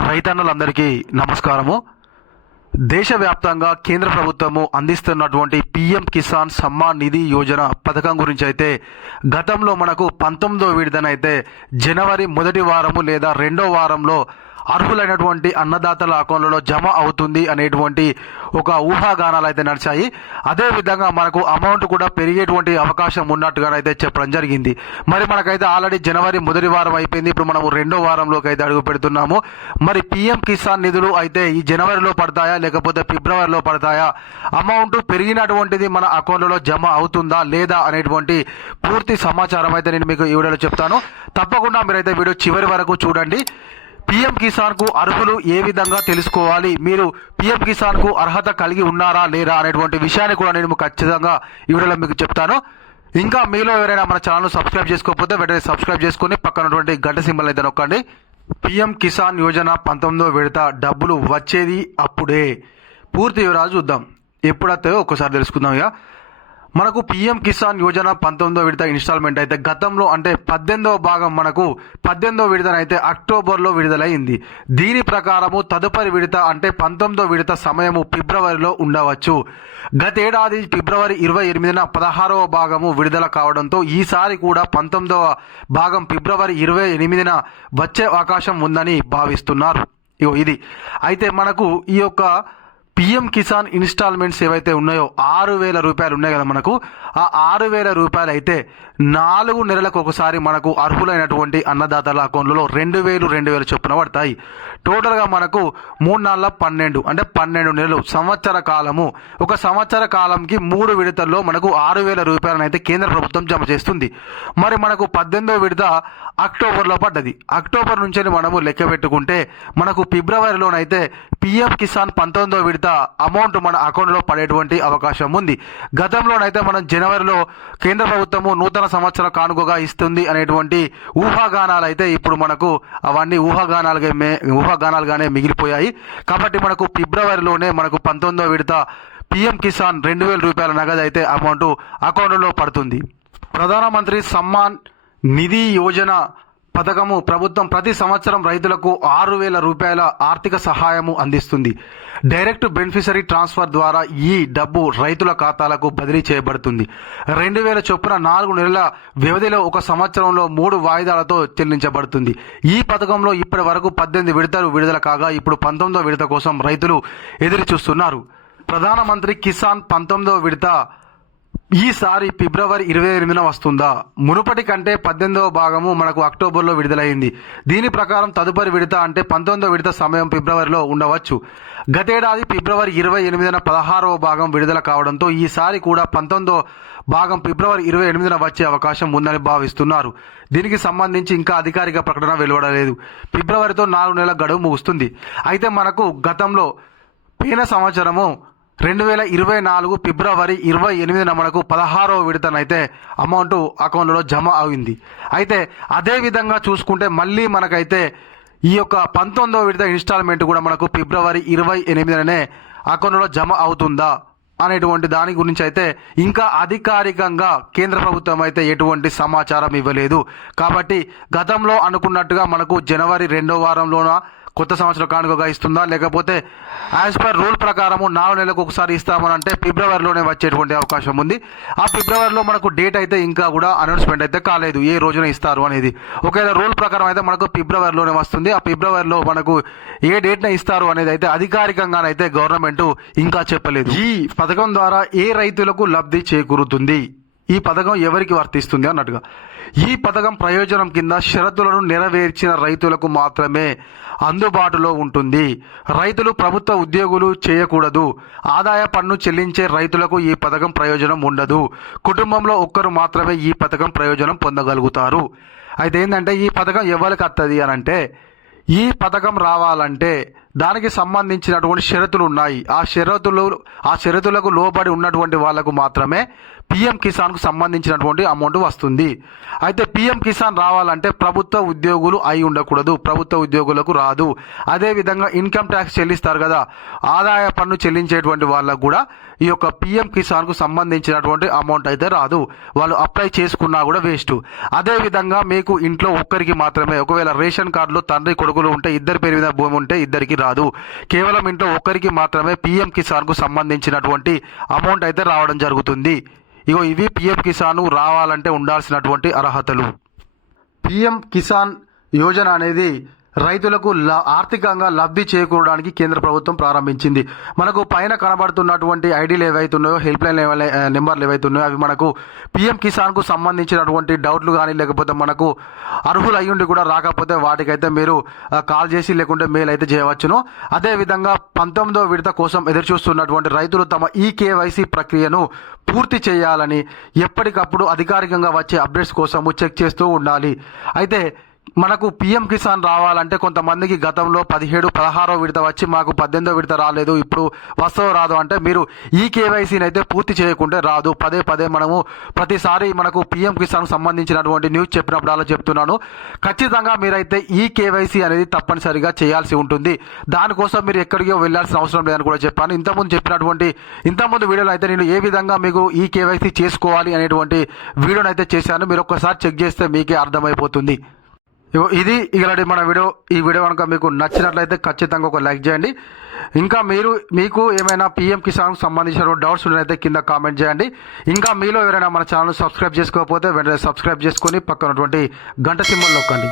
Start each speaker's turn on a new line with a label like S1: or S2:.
S1: రైతన్నలందరికీ నమస్కారము. దేశవ్యాప్తంగా కేంద్ర ప్రభుత్వము అందిస్తున్నటువంటి పిఎం కిసాన్ సమ్మాన్ నిధి యోజన పథకం గురించి అయితే గతంలో మనకు పంతొమ్మిదో విడుదలైతే జనవరి మొదటి వారము లేదా రెండో వారంలో అర్హులైనటువంటి అన్నదాతల అకౌంట్లలో జమ అవుతుంది అనేటువంటి ఒక ఊహాగానాలు అయితే నడిచాయి. అదే విధంగా మనకు అమౌంట్ కూడా పెరిగేటువంటి అవకాశం ఉన్నట్టుగా అయితే చెప్పడం జరిగింది. మరి మనకైతే ఆల్రెడీ జనవరి మొదటి వారం అయిపోయింది. ఇప్పుడు మనము రెండో వారంలోకి అయితే అడుగు పెడుతున్నాము. మరి పిఎం కిసాన్ నిధులు అయితే ఈ జనవరిలో పడతాయా? లేకపోతే ఫిబ్రవరిలో పడతాయా? అమౌంట్ పెరిగినటువంటిది మన అకౌంట్లలో జమ అవుతుందా లేదా అనేటువంటి పూర్తి సమాచారం అయితే నేను మీకు ఈ వీడియోలో చెప్తాను. తప్పకుండా మీరైతే వీడియో చివరి వరకు చూడండి. పిఎం కిసాన్కు అర్హులు ఏ విధంగా తెలుసుకోవాలి? మీరు పిఎం కిసాన్కు అర్హత కలిగి ఉన్నారా లేరా అనేటువంటి విషయాన్ని కూడా నేను ఖచ్చితంగా ఈ వీడియోలో మీకు చెప్తాను. ఇంకా మీలో ఎవరైనా మన ఛానల్ సబ్స్క్రైబ్ చేసుకోకపోతే వెంటనే సబ్స్క్రైబ్ చేసుకుని పక్కనటువంటి గంట సింబల్ అయితే నొక్కండి. పిఎం కిసాన్ యోజన పంతొమ్మిదో విడత డబ్బులు వచ్చేది అప్పుడే. పూర్తి వివరాలు చూద్దాం. ఎప్పుడైతే ఒక్కసారి తెలుసుకుందాం ఇక. మనకు పిఎం కిసాన్ యోజన పంతొమ్మిదో విడత ఇన్స్టాల్మెంట్ అయితే గతంలో అంటే పద్దెనిమిదవ భాగం మనకు పద్దెనిమిదో విడతనైతే అయితే అక్టోబర్లో విడుదలైంది. దీని ప్రకారము తదుపరి విడత అంటే పంతొమ్మిదో విడత సమయము ఫిబ్రవరిలో ఉండవచ్చు. గతేడాది ఫిబ్రవరి ఇరవై ఎనిమిదిన పదహారవ భాగము విడుదల కావడంతో ఈసారి కూడా పంతొమ్మిదవ భాగం ఫిబ్రవరి ఇరవై ఎనిమిదిన వచ్చే అవకాశం ఉందని భావిస్తున్నారు. ఇది. అయితే మనకు ఈ యొక్క పిఎం కిసాన్ ఇన్స్టాల్మెంట్స్ ఏవైతే ఉన్నాయో ఆరు వేల రూపాయలు ఉన్నాయి కదా మనకు. ఆ ఆరు వేల రూపాయలు అయితే నాలుగు నెలలకు ఒకసారి మనకు అర్హులైనటువంటి అన్నదాతల అకౌంట్లలో రెండు వేలు రెండు వేలు చొప్పున పడతాయి. టోటల్గా మనకు మూడు నాలుగు పన్నెండు అంటే పన్నెండు నెలలు సంవత్సర కాలము. ఒక సంవత్సర కాలంకి మూడు విడతల్లో మనకు ఆరు వేల రూపాయలను అయితే కేంద్ర ప్రభుత్వం జమ చేస్తుంది. మరి మనకు పద్దెనిమిదో విడత అక్టోబర్లో పడ్డది. అక్టోబర్ నుంచి మనము లెక్క పెట్టుకుంటే మనకు ఫిబ్రవరిలోనైతే పిఎం కిసాన్ పంతొమ్మిదో విడత అమౌంట్ మన అకౌంట్లో పడేటువంటి అవకాశం ఉంది. గతంలోనైతే మనం జనవరిలో కేంద్ర ప్రభుత్వము నూతన సంవత్సర కానుకగా ఇస్తుంది అనేటువంటి ఊహాగానాలు అయితే ఇప్పుడు మనకు అవన్నీ ఊహాగానాలుగా మే ఊహాగానాలుగానే మిగిలిపోయాయి. కాబట్టి మనకు ఫిబ్రవరిలోనే మనకు పంతొమ్మిదో విడత పిఎం కిసాన్ రెండు వేల రూపాయల నగదు అయితే అమౌంట్ అకౌంట్లో పడుతుంది. ప్రధానమంత్రి సమ్మాన్ నిధి యోజన పథకము ప్రభుత్వం ప్రతి సంవత్సరం రైతులకు ఆరు వేల రూపాయల ఆర్థిక సహాయము అందిస్తుంది. డైరెక్ట్ బెనిఫిషరీ ట్రాన్స్ఫర్ ద్వారా ఈ డబ్బు రైతుల ఖాతాలకు బదిలీ చేయబడుతుంది. రెండు వేల చొప్పున నాలుగు నెలల వ్యవధిలో ఒక సంవత్సరంలో మూడు వాయిదాలతో చెల్లించబడుతుంది. ఈ పథకంలో ఇప్పటి వరకు పద్దెనిమిది విడతలు విడుదల కాగా ఇప్పుడు పంతొమ్మిదో విడత కోసం రైతులు ఎదురు చూస్తున్నారు ప్రధానమంత్రి కిసాన్ పంతొమ్మిదో విడత ఈసారి ఫిబ్రవరి ఇరవై ఎనిమిదిన వస్తుందా? మునుపటి కంటే పద్దెనిమిదవ భాగము మనకు అక్టోబర్లో విడుదలైంది. దీని ప్రకారం తదుపరి విడత అంటే పంతొమ్మిదవ విడత సమయం ఫిబ్రవరిలో ఉండవచ్చు. గతేడాది ఫిబ్రవరి ఇరవై ఎనిమిదిన పదహారవ భాగం విడుదల కావడంతో ఈసారి కూడా పంతొమ్మిదో భాగం ఫిబ్రవరి ఇరవై ఎనిమిదిన వచ్చే అవకాశం ఉందని భావిస్తున్నారు. దీనికి సంబంధించి ఇంకా అధికారిక ప్రకటన వెలువడలేదు. ఫిబ్రవరితో నాలుగు నెలల గడువు ముగుస్తుంది. అయితే మనకు గతంలో పోయిన సంవత్సరము రెండు వేల ఇరవై నాలుగు ఫిబ్రవరి ఇరవై ఎనిమిదిన మనకు పదహారవ విడతనైతే అమౌంట్ అకౌంట్లో జమ అయింది. అయితే అదే విధంగా చూసుకుంటే మళ్ళీ మనకైతే ఈ యొక్క పంతొమ్మిదవ విడత ఇన్స్టాల్మెంట్ కూడా మనకు ఫిబ్రవరి ఇరవై ఎనిమిదిననే అకౌంట్లో జమ అవుతుందా అనేటువంటి దాని గురించి అయితే ఇంకా అధికారికంగా కేంద్ర ప్రభుత్వం అయితే ఎటువంటి సమాచారం ఇవ్వలేదు. కాబట్టి గతంలో అనుకున్నట్టుగా మనకు జనవరి రెండో వారంలోన కొత్త సంవత్సరం కానుకగా ఇస్తుందా? లేకపోతే యాజ్ పర్ రూల్ ప్రకారము నాలుగు నెలలకు ఒకసారి ఇస్తామని అంటే ఫిబ్రవరిలోనే వచ్చేటువంటి అవకాశం ఉంది. ఆ ఫిబ్రవరిలో మనకు డేట్ అయితే ఇంకా కూడా అనౌన్స్మెంట్ అయితే కాలేదు. ఏ రోజున ఇస్తారు అనేది. ఒకవేళ రూల్ ప్రకారం అయితే మనకు ఫిబ్రవరిలోనే వస్తుంది. ఆ ఫిబ్రవరిలో మనకు ఏ డేట్న ఇస్తారు అనేది అయితే అధికారికంగానైతే గవర్నమెంట్ ఇంకా చెప్పలేదు. ఈ పథకం ద్వారా ఏ రైతులకు లబ్ధి చేకూరుతుంది? ఈ పథకం ఎవరికి వర్తిస్తుంది అన్నట్టుగా. ఈ పథకం ప్రయోజనం కింద షరతులను నెరవేర్చిన రైతులకు మాత్రమే అందుబాటులో ఉంటుంది. రైతులు ప్రభుత్వ ఉద్యోగులు చేయకూడదు. ఆదాయ పన్ను చెల్లించే రైతులకు ఈ పథకం ప్రయోజనం ఉండదు. కుటుంబంలో ఒక్కరు మాత్రమే ఈ పథకం ప్రయోజనం పొందగలుగుతారు. అయితే ఏంటంటే ఈ పథకం ఎవరికి వస్తుంది అని అంటే ఈ పథకం రావాలంటే దానికి సంబంధించినటువంటి షరతులు ఉన్నాయి. ఆ షరతులు ఆ షరతులకు లోబడి ఉన్నటువంటి వాళ్ళకు మాత్రమే పిఎం కిసాన్కు సంబంధించినటువంటి అమౌంట్ వస్తుంది. అయితే పిఎం కిసాన్ రావాలంటే ప్రభుత్వ ఉద్యోగులు అయి ఉండకూడదు. ప్రభుత్వ ఉద్యోగులకు రాదు. అదేవిధంగా ఇన్కమ్ ట్యాక్స్ చెల్లిస్తారు కదా. ఆదాయ పన్ను చెల్లించేటువంటి వాళ్ళకు కూడా ఈ యొక్క పిఎం కిసాన్కు సంబంధించినటువంటి అమౌంట్ అయితే రాదు. వాళ్ళు అప్లై చేసుకున్నా కూడా వేస్ట్. అదేవిధంగా మీకు ఇంట్లో ఒక్కరికి మాత్రమే ఒకవేళ రేషన్ కార్డులో తండ్రి కొడుకులు ఉంటే ఇద్దరి పేరు మీద భూమి ఉంటే ఇద్దరికి కాదు. కేవలం ఇంట్లో ఒక్కరికి మాత్రమే పిఎం కిసాన్కు సంబంధించినటువంటి అమౌంట్ అయితే రావడం జరుగుతుంది. ఇగో ఇవి పిఎం కిసాన్ రావాలంటే ఉండాల్సినటువంటి అర్హతలు. పిఎం కిసాన్ యోజన అనేది రైతులకు ల ఆర్థికంగా లబ్ధి చేకూరడానికి కేంద్ర ప్రభుత్వం ప్రారంభించింది. మనకు పైన కనబడుతున్నటువంటి ఐడీలు ఏవైతున్నాయో హెల్ప్ లైన్ నెంబర్లు ఏవైతున్నాయో అవి మనకు పిఎం కిసాన్కు సంబంధించినటువంటి డౌట్లు కానీ లేకపోతే మనకు అర్హులు అయ్యుండి కూడా రాకపోతే వాటికైతే మీరు కాల్ చేసి లేకుంటే మెయిల్ అయితే చేయవచ్చును. అదేవిధంగా పంతొమ్మిదో విడత కోసం ఎదురు చూస్తున్నటువంటి రైతులు తమ ఈ కేవైసీ ప్రక్రియను పూర్తి చేయాలని ఎప్పటికప్పుడు అధికారికంగా వచ్చే అప్డేట్స్ కోసము చెక్ చేస్తూ ఉండాలి. అయితే మనకు పిఎం కిసాన్ రావాలంటే కొంతమందికి గతంలో పదిహేడు పదహారో విడత వచ్చి మాకు పద్దెనిమిదో విడత రాలేదు ఇప్పుడు వస్తవ రాదు అంటే మీరు ఈ కేవైసీని అయితే పూర్తి చేయకుంటే రాదు. పదే పదే మనము ప్రతిసారి మనకు పిఎం కిసాన్ సంబంధించినటువంటి న్యూస్ చెప్పినప్పుడు అలా చెప్తున్నాను. ఖచ్చితంగా మీరైతే ఈ కేవైసీ అనేది తప్పనిసరిగా చేయాల్సి ఉంటుంది. దానికోసం మీరు ఎక్కడికో వెళ్ళాల్సిన అవసరం లేదని కూడా చెప్పాను. ఇంతకుముందు చెప్పినటువంటి ఇంతకుముందు వీడియోలో అయితే నేను ఏ విధంగా మీకు ఈ కేవైసీ చేసుకోవాలి అనేటువంటి వీడియోని అయితే చేశాను. మీరు ఒక్కసారి చెక్ చేస్తే మీకే అర్థమైపోతుంది. ఇది ఇలాంటి మన వీడియో. ఈ వీడియో కనుక మీకు నచ్చినట్లయితే ఖచ్చితంగా ఒక లైక్ చేయండి. ఇంకా మీరు మీకు ఏమైనా పిఎం కిసాన్ సంబంధించిన డౌట్స్ ఉన్నట్లయితే కింద కామెంట్ చేయండి. ఇంకా మీలో ఎవరైనా మన ఛానల్ సబ్స్క్రైబ్ చేసుకోకపోతే వెంటనే సబ్స్క్రైబ్ చేసుకొని పక్కనటువంటి గంట సింబల్ నొక్కండి.